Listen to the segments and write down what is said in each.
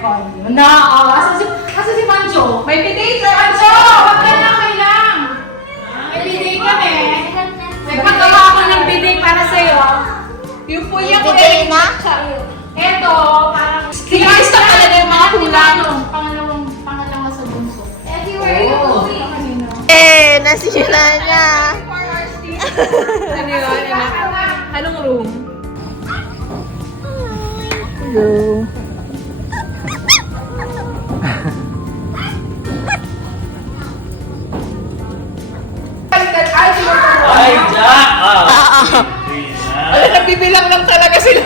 Asa si Manjo? May bidet ka, Manjo! Wag ka lang, kailang! May bidet kami. Nagpagawa ako ng bidet para sa'yo. Yung po yung Bidet na? Eto, parang... Sinayos na pala na yung mga kulang. Pangalawa sa bunso. Where are you going? Nasisila niya. Ano yun? Anong room? Hello. Ay, Jack! Ano, nagbibilang lang talaga sila.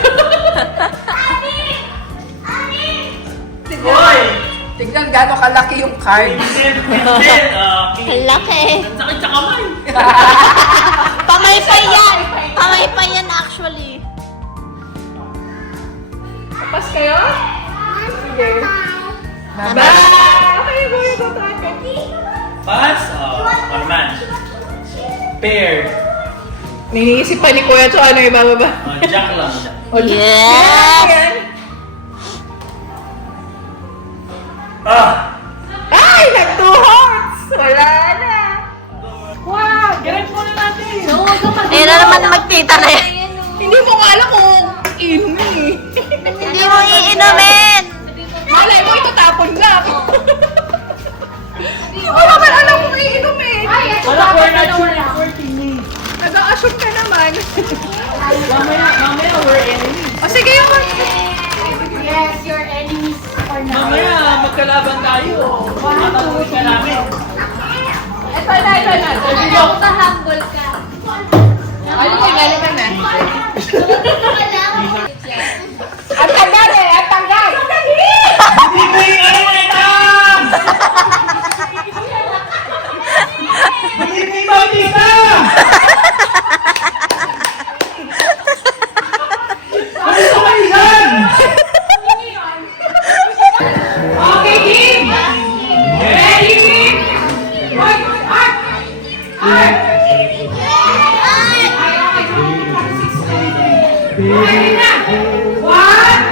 Hoy! Tignan gano'ng kalaki yung card. Ang laki. Ang sakit sa kamay. Pamaypay yan. Pamaypay yan actually. Pas kayo? Sige. Bye! Okay, going to target. Pass? One man. Pair. Niniisip pa ni Kuya Cho, ano ibababa? Jack lang. Yes! Ay! Nag-2 hearts! Wala na! Wow! Ganun muna natin! Ayun na naman magtita na yan. Hindi mo nga alam kung inumin eh. Hindi mo iinumin. Malay mo, itatapon lang. Hindi mo naman alam kung iinumin. Wala ko na chula. Nag-a-assume ka naman. Mamaya we're enemies. O sige yung... Yes, your enemies are now. Mamaya magkalaban tayo. Matawid ka namin. Ito na. Humble ka. Ano ka na? Ang tagal eh! Ang tagal! Hindi ko yung ano na ito! Hindi ko yung makita! Ano ito kayo yan? Okay, team! Ready? Ready na! One!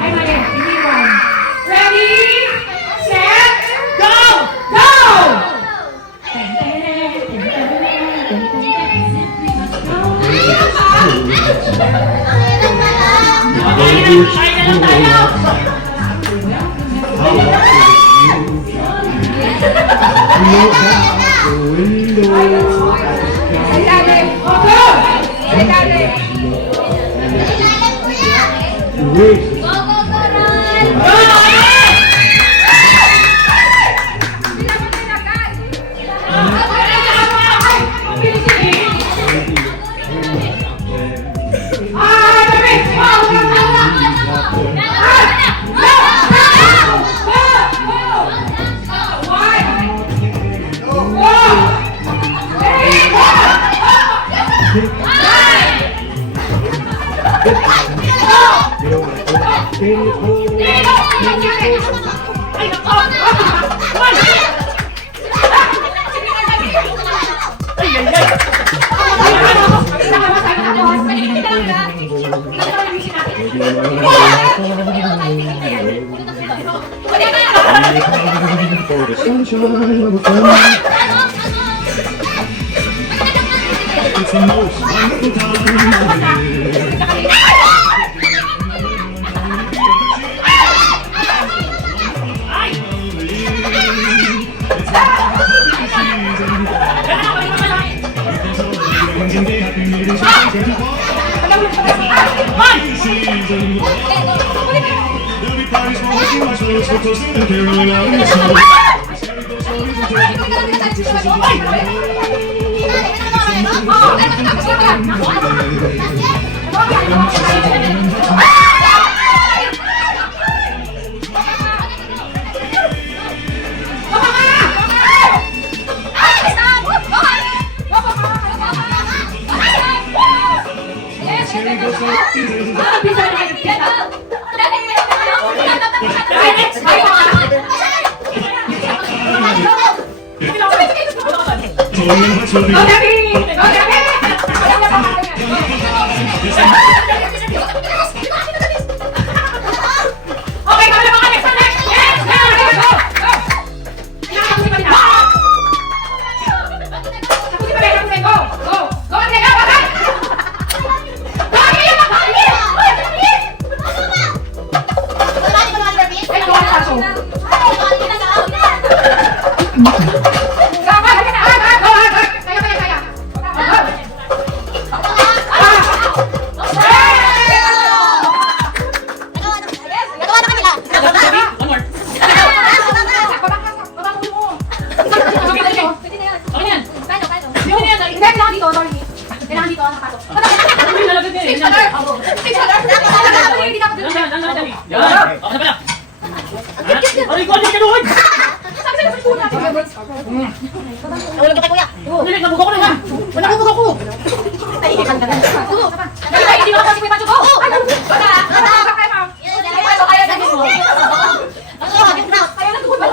Ay, mali. Hindi one. Ready? Set! Go! Go! Try na lang tayo! Ilalim. O, go! Ilalim. Go, go, go, run! Go! It's the most wonderful time of year. There'll be parties for watching marshmallows for toasting and caroling out in the snow. Okay, dito ang sapatos. Hindi nalagay din. Stage color! Stage color! Hindi dapat ganun. Yan. Okay na pala. Aray ko, aray ka doon! Sabi sa'yo, sa kuna. Nahulog ka kay kuya. Hindi, nabuga ko na yan. Wala ko buka ko. Ay, hindi mo kasi may pancho ko. Ay, wala. Wala. Kaya, ma'am. Kaya, sabi mo. Kaya, natuhod ba?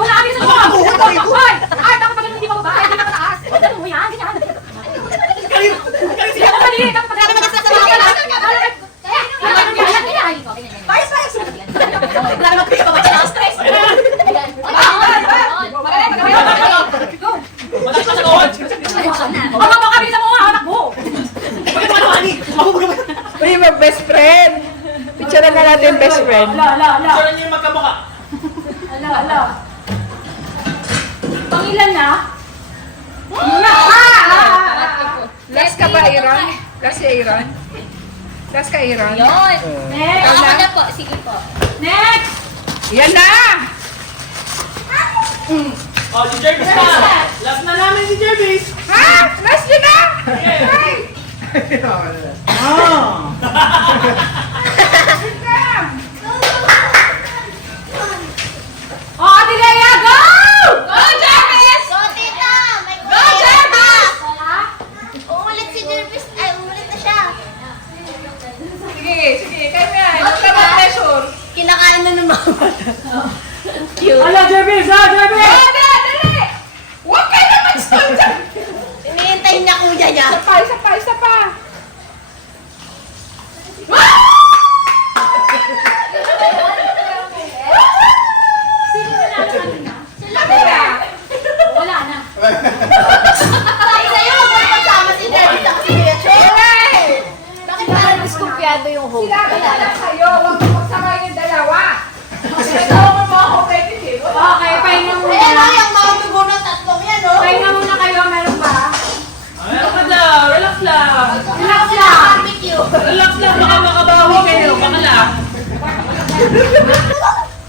Wala kami sa mga. Ay, dapat pag hindi mababa. Ay, hindi ka mataas. Ganun mo yan. Ganyan. Matas ka sa doon! Uy, mag-best friend. Picture na natin best friend. Picture niyo yung magkamukha. Pangilan na? Last ka ba, Aaron? Last si Aaron? Last ka, Aaron? Next! Ako na po, sige po. Next! Yan na! Oh, si Jervis na! Last na namin si Jervis! Ha? Last yun na! Ay! Oh, Ate Lea, go! Go, Jervis! Go, tita! May Go, Jervis! Umulit si Jervis. Ay, umulit na siya. Sige, sige. Kaya mo yan. Huwag ka mag-pressure. Kinakain na ng mama. Hala, Jervis! Ha, Jervis! Dali, dali! Huwag kayo na mag-stall dyan! Inihintayin niya kuya niya. Isa pa, isa pa, isa pa! Sino na lang kanina? Kamera! Wala na. Ay, sa'yo, huwag magkasama si Jervis at si Kuya Cho. Hey! Bakit parang diskumpiyado yung host? Sila ka lang kayo. Huwag mo magsama yung dalawa. Sinagawa mo mga competitive. Okay, pahinga muna. Ayan o, yung mga dugo ng tatlong yan o. Pahinga muna kayo, meron ba? Relax lang! Relax lang! Relax lang. Barbecue. Relax lang! Baka makabawi kayo! Baka lang!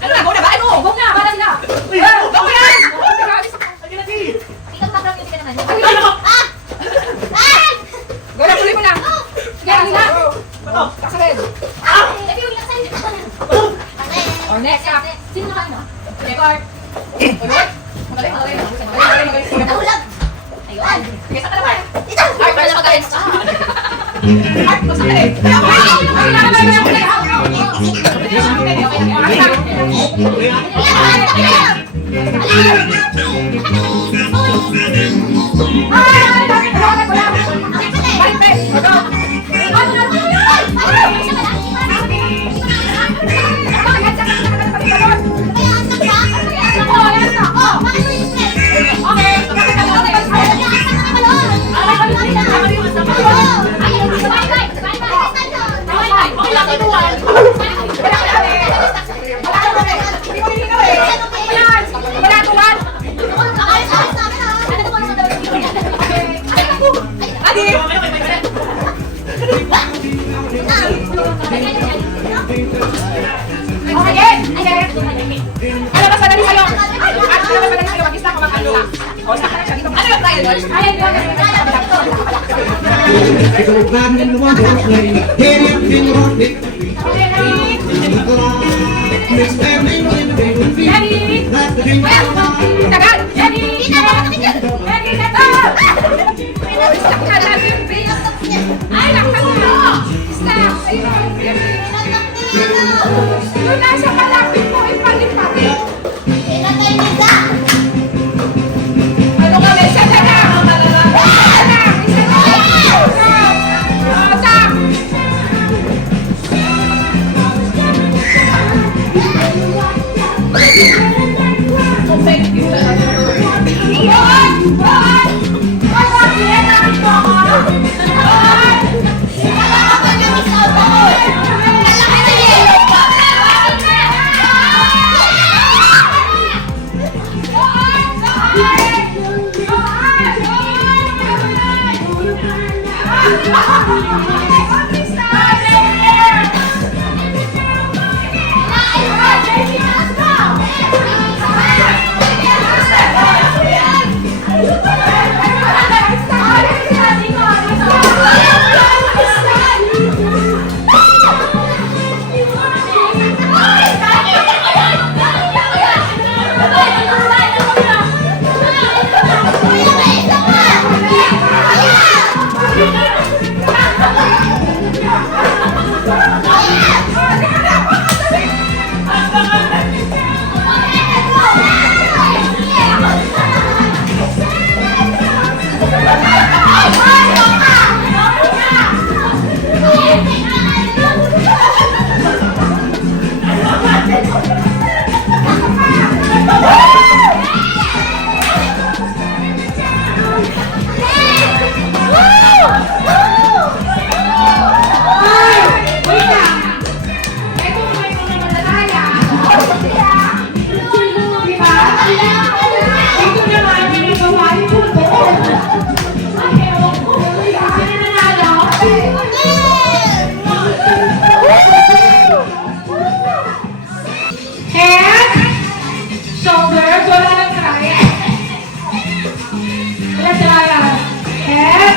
Ano na, go na ba? Ano? Go na, para sila. Go yan! Ikaw magrang yung naman. Ay, nako! Ah! Ah! Go na, tuloy mo na. Sige, kanina. Go. Kasarin. Sabi yung laksan. Okay. Oh, next up. Sino na kanina? Record. Magaling, magaling. Magaling, magaling. Nahulog. Ayun. Sige, saka naman. Ito. Art, wala magaling. Art, magsakali. Take a ride in the one horse lane. Head up in the heart, Nick. Mix family in the big one feet. Like the drink. Nasa malapit mo, ipalipapit. Pinatay ni Zach. Ano kami? Isa na lang! Isa na! Isa na! Isa! Let's go! Dito na nga, may nagawain ko doon. Ay, ewan ko. Sino nanalo? Head, shoulders, wala nang kaya. Wala sila. Head,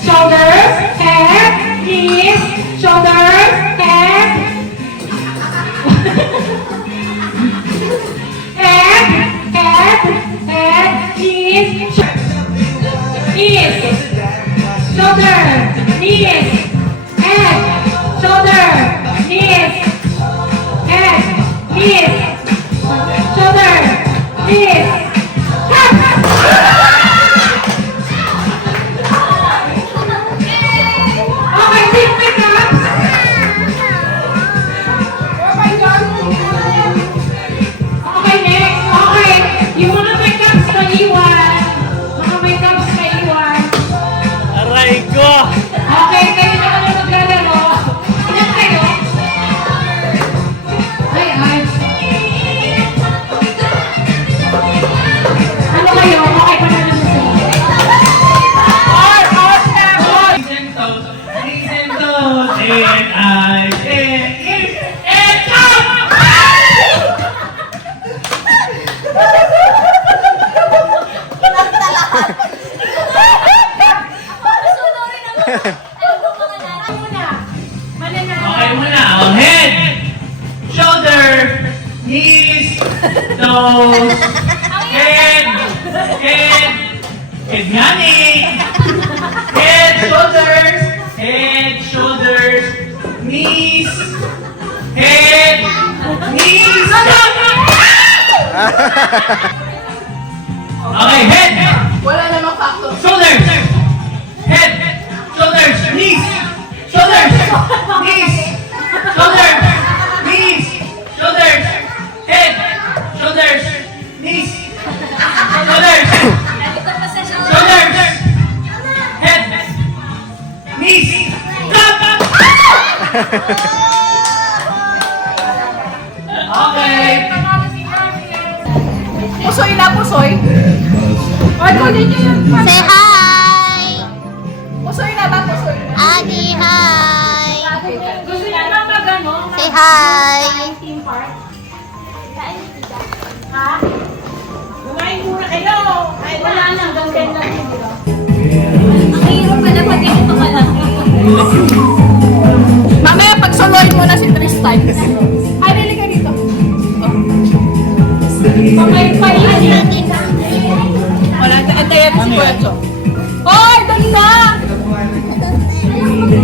shoulders, head, knees, shoulders, head. Head, knees, knees, shoulder, knees, head, shoulder, knees, head, knees, shoulder, knees, head. Okay, six pickups. Okay, next. Okay. Yung mga pickups na iwan. Mga pickups na iwan. Aray ko! Okay, kayo na ano maglalaro. Ilan kayo? Ay, ay. Ano kayo? Okay pa na lang sa Listen to, and I and Okay muna. Oh, head, shoulder, knees, toes, head, yan eh. Head, shoulders, knees, head, knees. Okay, head, Wala namang factor. shoulders, head, shoulders, knees, shoulders, knees, shoulders, knees, shoulders, head, shoulders, knees, shoulders, shoulders, head, knees, stop! Okay. Pusoy na, pusoy. Ay, kunin niyo yung Say hi! Pusoy na ba, pusoy? Agi, hi! Gusto niyo na mag-ano? Say hi! Team park? Ha? Kumain muna kayo! Ay, wala na. Hanggang 10 lang yun. Ang hirap pala pag ganito malaki. Mamaya pag-soloin mo na si Tristan. Ay, dili ka dito. Pamay-payin. Wala, antayan si Kuya Jo. Hoy, dali na!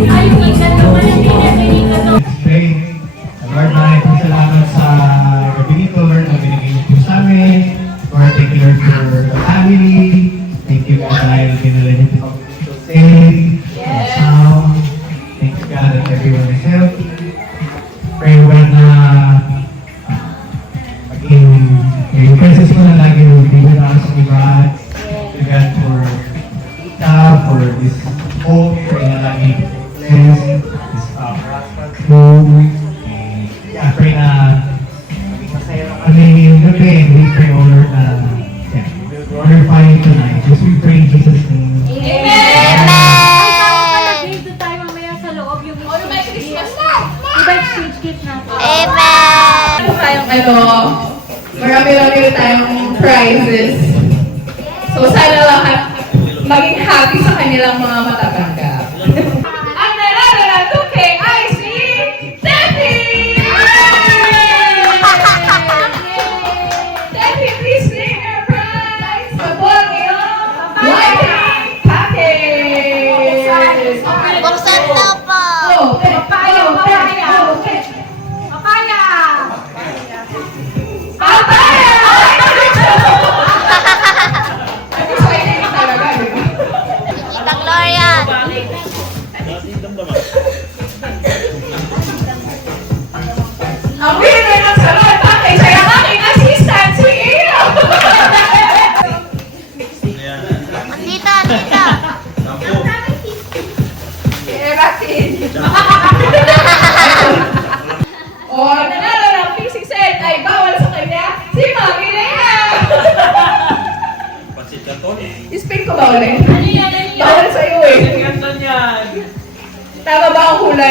Ay, yung isa naman ang pinag-iingat. Pray. Lord, maraming po salamat sa gabi nito, Lord, na binigay niyo po sa amin. Lord, thank you, Lord, for the family. Thank you, God, dahil pinala niyo po so safe, sound. Thank you, God, that everyone is healthy. Pray, Lord, na maging presence mo na lagi will be with us, O God. Thank you, God, for Tita, for this hope. Pray na lagi bless this food. Yeah, pray na maging masaya lang kami ngayong gabi. And we pray, O Lord, na we'll glorify you tonight. Just we pray in Jesus' name. Dito tayo mamaya sa loob yung May Christmas na! iba yung stage gift natin. Amen! Tayong marami-rami tayong prizes. So sana lahat maging happy sa kanilang mga matatanggap. Ang nalalala 2K ay si Steffi! Steffi, please name your prize! Support yung lighting package! Buksan daw po! Oh, papaya! Papaya! Papaya! Papaya! Exciting talaga, di ba? Tita Gloria!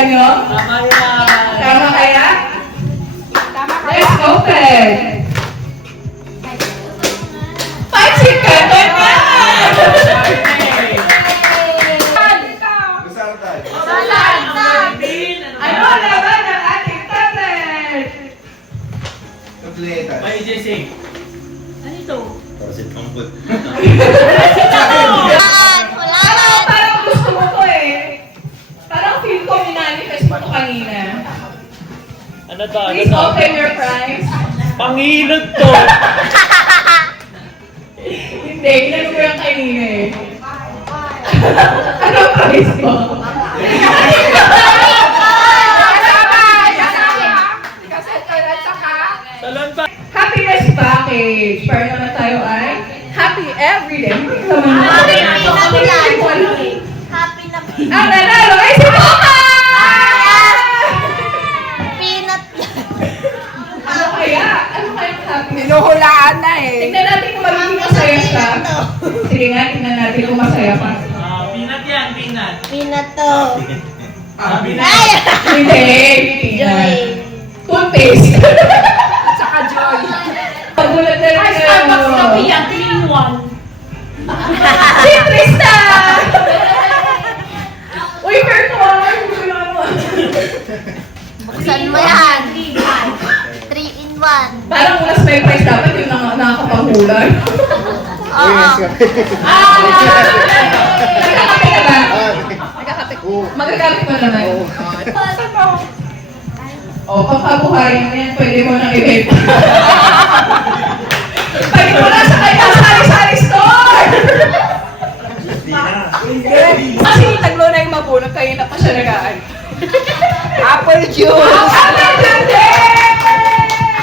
nyo? Tama yan. Tama kaya? Let's open! Pansit ka! Tama! Ano laban ng ating tablet? May Jesse. Parang gusto mo to eh. Parang feel ko minanifest mo to kanina. Ano to? Ano Please to? open your prize. Panginod to. Hindi, ginano ko yung kanina eh. Ano prize mo? Salon pa. Happiness package. Para naman tayo ay happy everyday. Happy na yan. Happy na Ang nanalo ay si Mocha! peanut yan. Ano kaya? Ano kayang happiness? Hinuhulaan na eh. Tignan natin kung magiging masaya siya. Sige nga, tignan natin kung masaya pa. Peanut yan, peanut. Peanut to. Peanut. Ay! Hindi, Joy. toothpaste. Saka joy. Pagulat na rin Starbucks na kayo. yan, 3-in-1. Si Tristan! Uy, Berton! Buksan mo yan. 3-in-1. Parang mas may price dapat yung nakakapanghulan. Oo. Nagkakape ka ba? Magagamit mo naman. O, pagkabuhayin mo yan, pwede mo nang i-vape. Pwede mo na sa kanyang sari-sari store! Kasi taglo na yung mabunot, kayo na pa siya nagaan. Apple juice. Apple juice!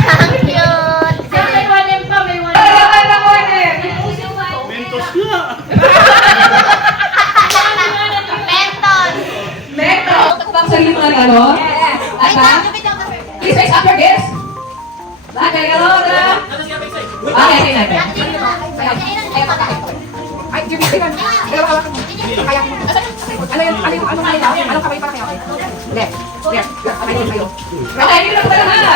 Ang cute. May 1M pa, may 1M. Talaga na ko eh! Mentos na. Mentos. Neto! Bang sarili mo na galo? Ata? Please raise up your gifts. Bakit galo na? Okay, okay, okay. Ay, Jimmy, tingnan. Dalawa hawakan mo. Kaya mo. Ano nga nila? Anong kamay para kayo? Left. Left. Kamay din kayo. Okay, hindi lang pala ha.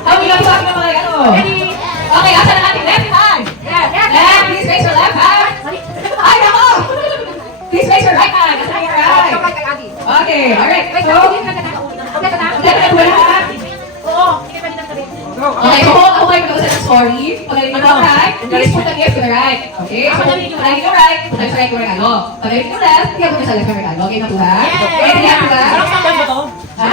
Kami lang sa akin mga ano. Okay, asa na natin left hand. Left, please raise your left hand. Ay, ako! Please raise your right hand. Asa na your right? Ito kay Adi. Okay, alright. So, Okay ka na? left hand wala ha. Oo, hindi ka pwede nagsabi. Okay, so ako kayo mag-usap ng sorry. Pagaling mo ng right, please put the gift to the right. Okay, so pagaling yung right, put sa right yung regalo. Pagaling yung left, tingnan mo sa left yung regalo. Okay na po ba? Okay, tingnan po ba? Saan ba to? Ha?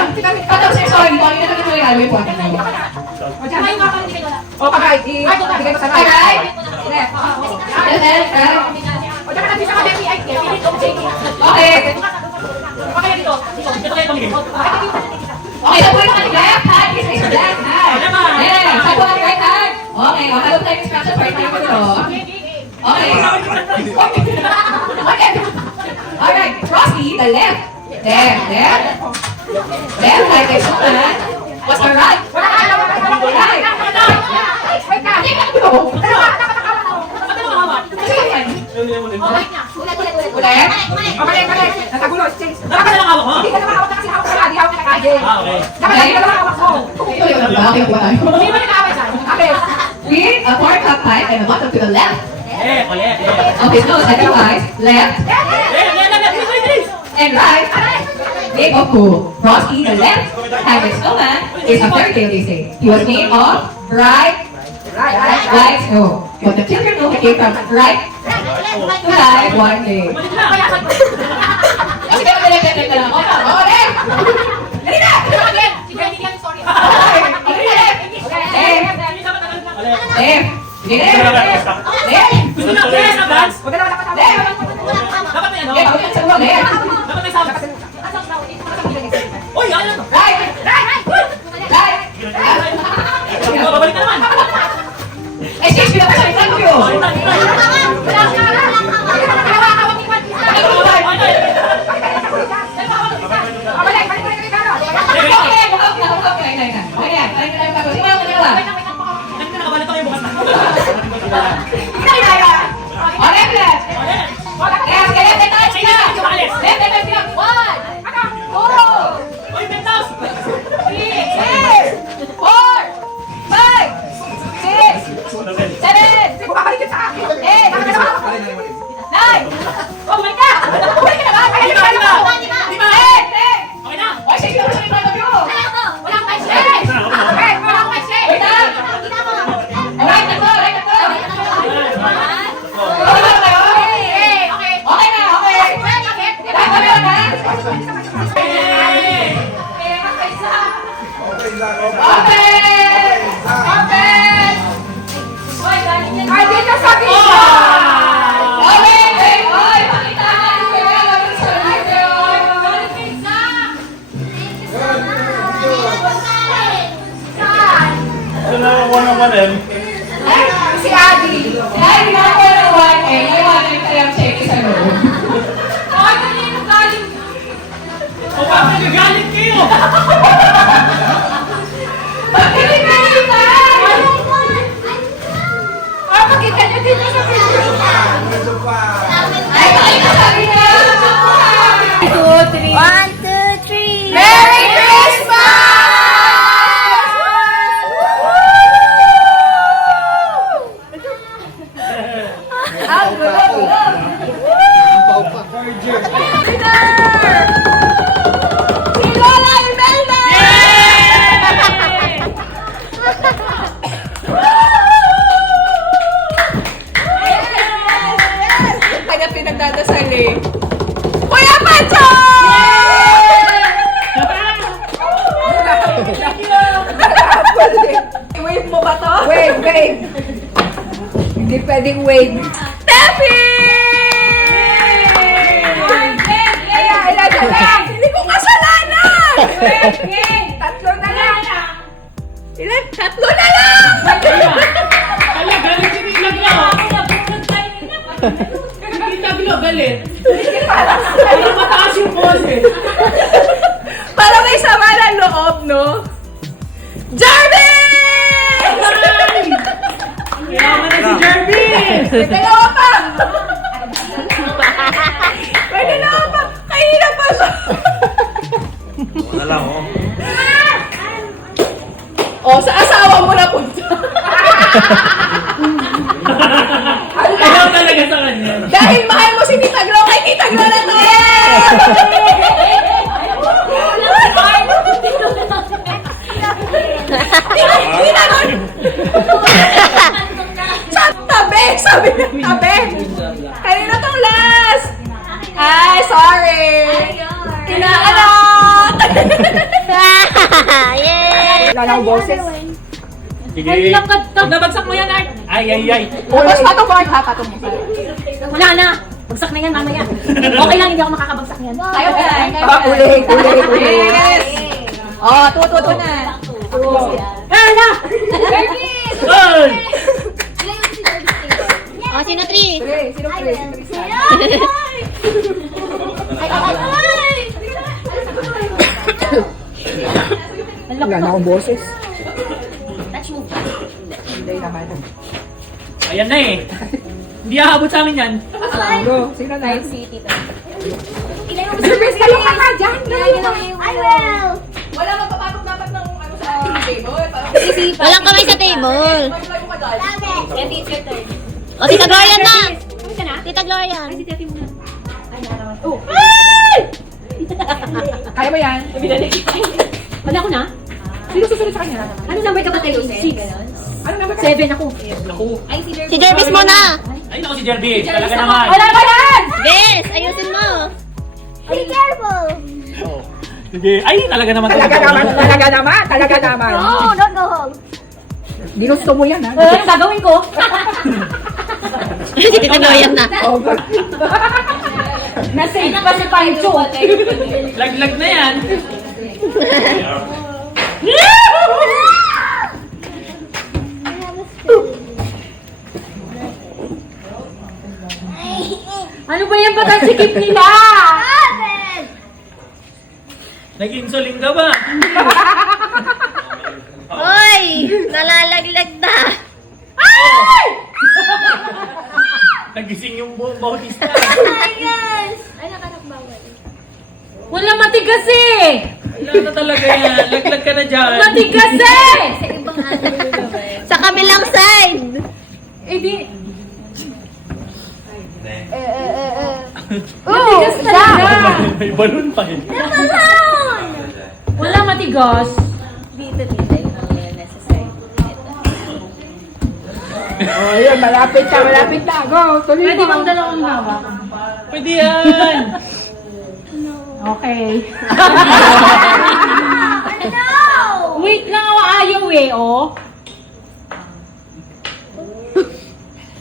Pataw sir, sorry. Kung ano na yung regalo yung puwan na. Ay, nga pala, hindi kayo wala. O, pag-right. Bigay mo sa right. Alright? Left. Left, right. O, dyan ka na. Bisa ka, Becky. Ay, Becky. Okay. Okay, dito. Ito kayo pamigay. Okay, so put on left hand, please raise your left hand. Yeah, so put on right hand. Okay, o, halong tayo instruction for tayo ko dito. Okay. Okay. Alright, Frosty, the left. Left, left. Left, like this one. What's the right? Right. Wait na. Ito. Kasi yan. Ulit. Balik. Natagulo. Change. Dapat na lang hawak mo. Hindi ka na makawak na kasi hawak ka. Hawak ka kay Adi. Okay. Dapat hindi ka na makawak mo. Ito yung ba? Okay, nakuha tayo. Hindi mo nag-away dyan. Okay. With a corn cup pipe and a bottom to the left. Ulit. Okay, so second eyes, left and right. Made of cool. Frosty, the left hand snowman is a fairy tale, they say. He was made of bright light snow. But the children know he came from right to life one day. Kasi kaya magalit ka lang ako. Oh, left! Dali na! Si Jenny yan, sorry. Okay, left! Left! Left! Left! Left! Gusto na kaya sa dance? Huwag ka na dapat Left! Dapat may ano? Left! Huwag ka sa ulo. Left! Dapat may sound. Uy, ano to? Right! Right! Babalik ka naman. Excuse me, dapat sa ko yun. Nakabalik kayo bukas na. Left, left, left, left, left, left, left, left, left, left, Pakita niyo dito sa picture. Ay, pakita sa video! 1, 2, 3. Merry Christmas! Ang gulo. Si Lola Imelda! Kaya pinagdadasal eh. Kuya Pacho! Wave mo ba to? Wave, wave. Hindi pwedeng wave. Tepi! Ilan na lang? Hindi ko kasalanan! Tatlo na lang. Ilan? Tatlo na lang! Ala, galit si Tita Glo. Tita Glo, galit. Parang mataas yung pose. Para may sama ng loob, no? Jarvis! Kailangan na si Jarvis. May dalawa pa! May dalawa pa! Kanina pa siya! Wala lang, oh. O, sa asawa mo na punta. Ayaw talaga sa kanya. Dahil mahal mo si Tita Glo, kay Tita Glo na to! Tabi! Sabi niya, tabi! Kanina tong last! Ay, sorry! Inaanak! Yay! Wala akong boses. Sige. Nabagsak mo yan, Art. Ay, ay, ay. Tapos patong Bart ha, patong mo. Wala na. Bagsak na yan mamaya. Okay lang, hindi ako makakabagsak yan. Tayo ba? Ulit, ulit, ulit. Yes! Oh, tuto na. Kaya na! Ay! O, sino 3? Sino Chris? Wala na akong boses. Hindi naman. Ayan na eh. Hindi aabot sa amin yan. Go, sino na? Ilay mo Service kayo ka nga dyan. I will! Wala magpapasok dapat ng ano sa table. Walang kamay sa table. Paglayo ka dahil. Yan, teacher turn. O, Tita Gloria na! Tita Gloria. Kaya ba yan? Wala ko na? Sino susunod sa kanya? Ano number ka ba tayo? 6. Ano naman? 7 ako. Naku. Si Jervis mo na! Ay, naku si Jarvis. Talaga naman. Wala ba yan? Bes, ayusin mo! Be careful! Sige. Ay, talaga naman. Talaga naman, talaga naman, talaga naman. No, don't go home. Ginusto mo yan, ha? Ano gagawin ko? Si Tita Gloria na. Over. Nasave pa si Pancho. Laglag na yan. Ano ba yan? Ba't ang sikip nila? Nag-insulin ka ba? Hoy! Nalalaglag na! Nagising yung buong bautista. Ayos! Ay, nakarakbawal. Wala matigas eh! Wala na talaga yan. Laglag ka na dyan. Matigas eh! Sa ibang Sa kabilang side! Eh di... Matigas talaga! May balon pa eh. Wala matigas. Dito yung necessary. Oh, yun, malapit na. Go, tuloy Pwede mo. bang dalawang hawak? Pwede yan. Okay. Wait lang ako ayaw eh, oh.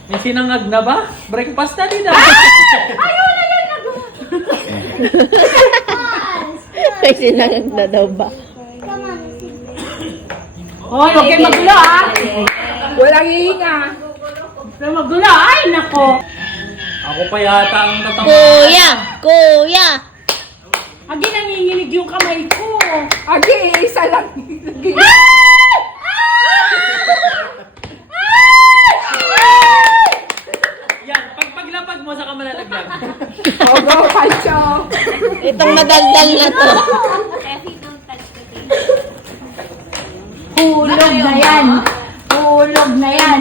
May sinangag na ba? Breakfast na din ah. Ayaw na yan! May sinangag na daw ba? Hoy, huwag kayo magulo ah! Walang hihinga. Huwag kayo magulo. Ay, nako! Ako pa yata ang tatama. Kuya! Kuya! Agi nanginginig yung kamay ko. Agi, isa lang. Yan, pag paglapag mo, saka malalaglag. Oh, go, Pancho. Itong madaldal na to. Hulog na yan. Hulog na yan.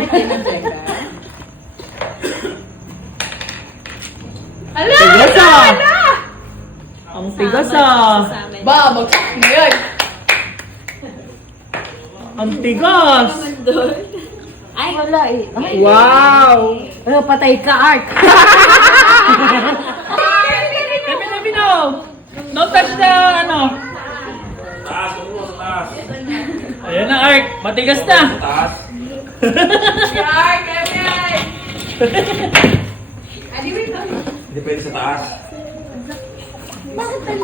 Tigas ah! Ang tigas ah! Ba, mag-sack na yan. Ang tigas! Wala eh. Ay, Wow. patay ka, Art. Sabi no! No touch the ano! Ayan na, Ark! Matigas na! Hindi pwede sa taas.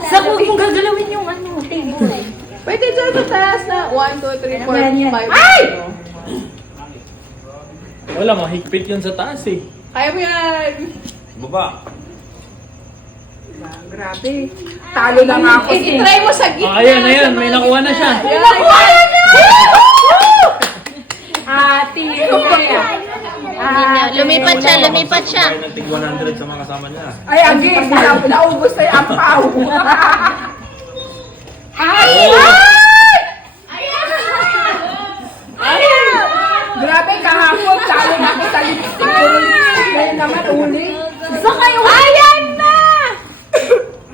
Sa huwag mong gagalawin yung ano, table. Pwede dyan sa taas na 1, 2, 3, 4, Yan, yan. 5. Ay! Wala, mahigpit yun sa taas eh. Kaya mo yan. Baba. Grabe. Talo na nga ako. I-try mo sa gitna. Ayan, may nakuha na siya. May nakuha na niya! Ate, Lumipat siya, lumipat siya. Kaya ng tig 100 sa mga kasama niya. Ay, Agi, naubos na yung ampaw. Ay! Ay! Grabe, kahapon, talo na ako sa lipstick. Ngayon naman, ulit. Gusto kayo. Ayan na!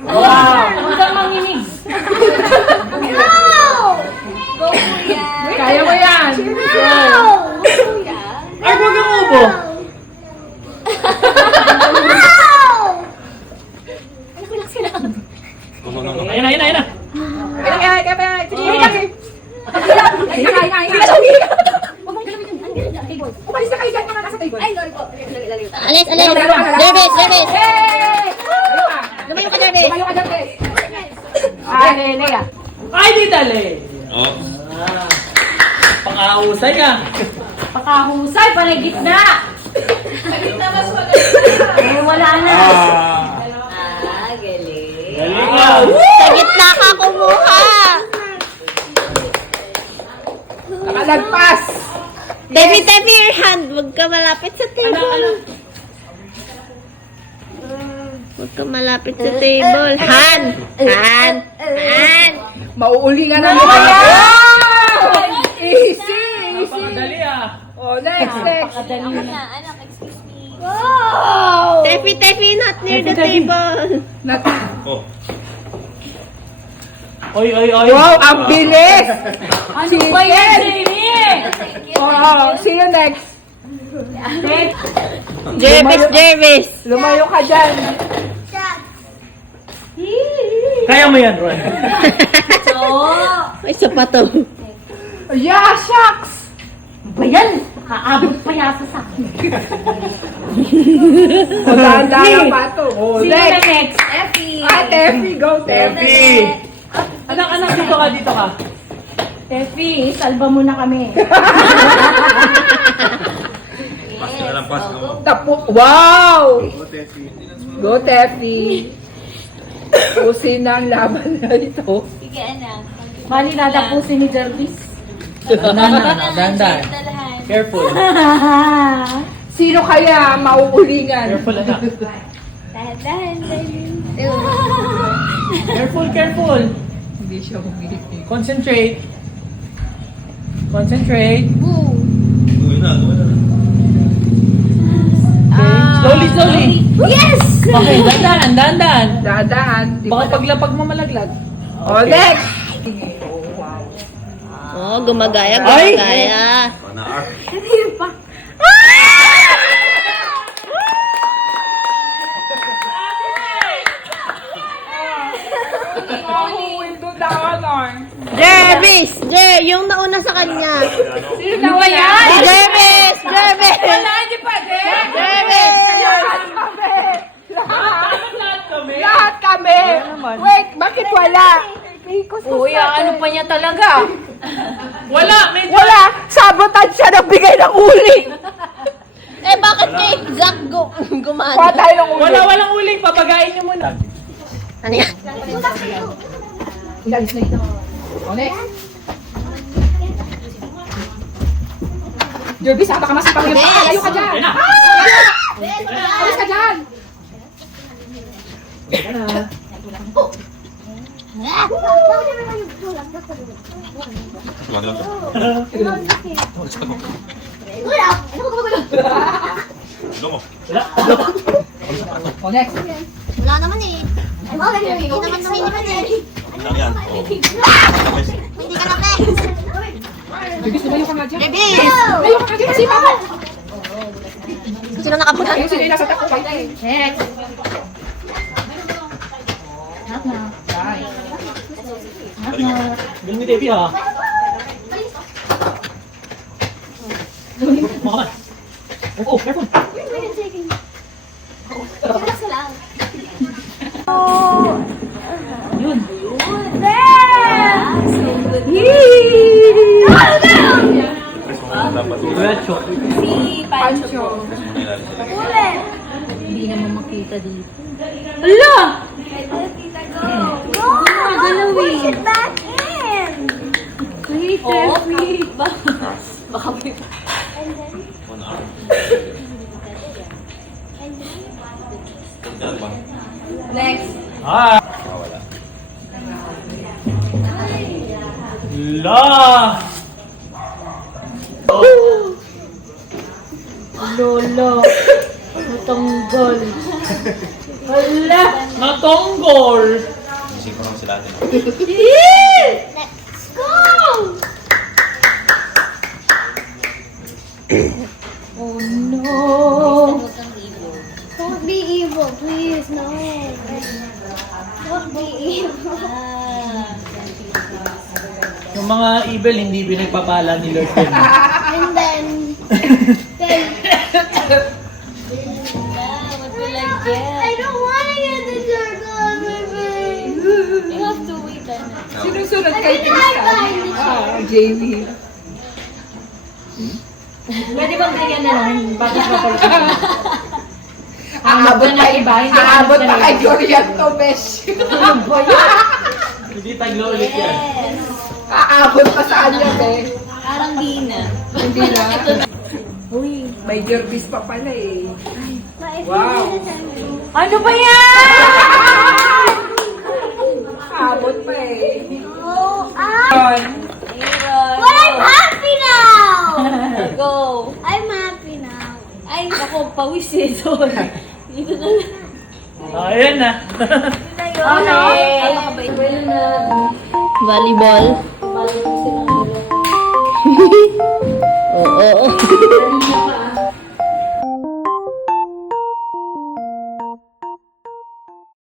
Wow! Huwag kang manginig. Go, kuya. Kaya mo yan. Ay, huwag kang ubo! Ayan na! Umalis na kayo dyan, mga nasa table. Alis. Jervis. Hey! Lumayo ka, Jervis. Tumayo ka dyan, guys. Lea. Ay, di dali! Oh. Pang-ahusay ah! Pakahusay, panay gitna. Eh, wala na. Galing ah! Sa gitna ka kumuha. Nakalagpas. Tefi, your hand. Huwag ka malapit sa table. Huwag ka malapit sa table. Hand. Mauuli nga na mo. Easy. Napakadali ah! Oh, next. Tefi, not near the table. Oh. Oy! Wow, ang bilis. Ano ba yan, Jamie? Oh, see you next. Jervis. Lumayo ka dyan. Kaya mo yan, Ron! Ay, sapato. Yeah, shucks. Ba yan? Kaabot pa yasa sa akin. O, dahan-dahan pa ito. Oh, Sino na next. next? Tefi, go, Tefi. Anak, dito ka. Tefi, salba mo na kami. Pas ka na lang, pas. Oh. Wow! Go, Tefi. Usin na ang laban na ito. Bali, natapusin ni Jervis. Dandan. Careful. Sino kaya mauulingan? Careful, anak. Careful. Hindi siya humihiti. Concentrate. Gawin na. Slowly. Yes! Okay, dandan. Dahan. Baka paglapag mo malaglag. O, next. Oh, gumagaya. Pana Ark. Who will do the honor? Jervis! Yung nauna sa kanya. Sino ba yan? Jervis! Wala, hindi pwede. Jervis! Lahat kami. Wait, bakit wala? Uy, ano pa niya talaga? Wala! Wala. Sabotage siya nagbigay ng uli. Eh, bakit kay Zach Kuha gumana? tayo ng uli. Walang uling, papagain niyo muna. Ano yan? Ilalis na ito. O, next. Jervis, baka masipang yung paa. Layo ka dyan. Alis ka dyan. O, next. Wala naman eh. Hindi naman naman eh. Hindi ka na flex. Jervis, lumayo ka nga dyan. Baby! Layo ka nga dyan. Masipang mo. Sino nakapunta? Ayun, sino yung nasa takupay na eh. Next. Galing ni Debbie ha. Makaman. Oo, careful. Yun. Diretso. Hindi naman makita dito. Hala! Push it back in! Wait, wait. Baka may... Next. Ah. La. Lolo. Natanggal. Hala. Natonggol. Let's go! Oh no. Don't be evil, please. No. Don't be evil. Yung mga evil hindi pinagpapala ni Lord Ken. And then... What will I get? I don't want to get the circle on my face. You have to wait a minute. Sinusunod I kay think I find it. Jamie. Pwede bang ganyan na lang? Bakit ba pala? Aabot pa iba. Aabot pa kay Dorian to, besh. Hindi taglo ulit yan. Aabot pa sa kanya, be. Parang di na. Hindi na. Uy. May Jervis pa pala eh. Wow. Ano ba yan? Aabot pa eh. Oh, Yun. But I'm happy now! Go. I'm happy now. Ay, ako, pawis eh. Sorry. Dito na lang. Ayan na. Ano? Volleyball. Oo.